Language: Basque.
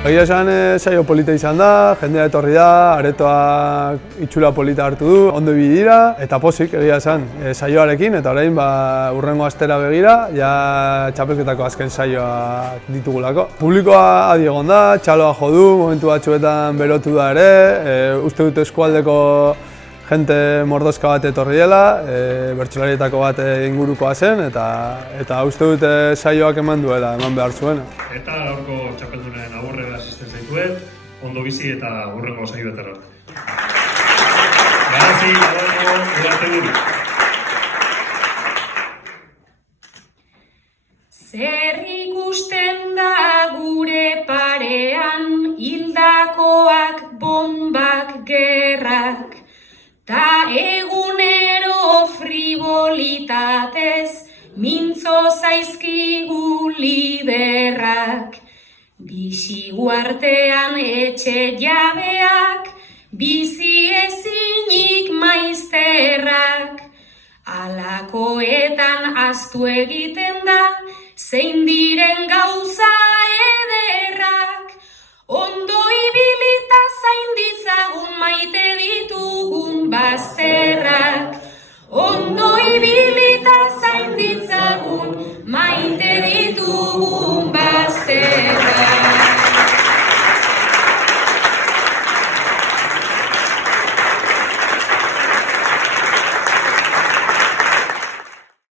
Egia esan saio polita izan da, jendea etorri da, aretoak itxura polita hartu du, ondo ibili dira eta pozik egia esan saioarekin eta orain hurrengo astera begira ja txapelketako azken saioak ditugulako. Publikoa adi egon da, txaloa jo du, momentu batzuetan berotu da ere, uste dut eskualdeko jente mordoska bat etorri dela, bertsolarietako bat ingurukoa zen eta uste dut saioak eman duela, eman behar zuen. Eta gaurko txapeldunen agurrera asisten zaituet, ondo bizi eta hurrengo saioetara arte. Garazi, Adolfo, Ugarteburu. Zer ikusten da gure parean, hildakoak, bombak, gerrak, ta egunero fribolitatez, mintzo zaizkigu liderrak. Bizigu artean etxe jabeak, bizi ezinik maizterrak. Alakoetan ahaztu egiten da, zein diren gauza ederrak. Ondo ibilita zain ditzagun maite ditugun bazterrak.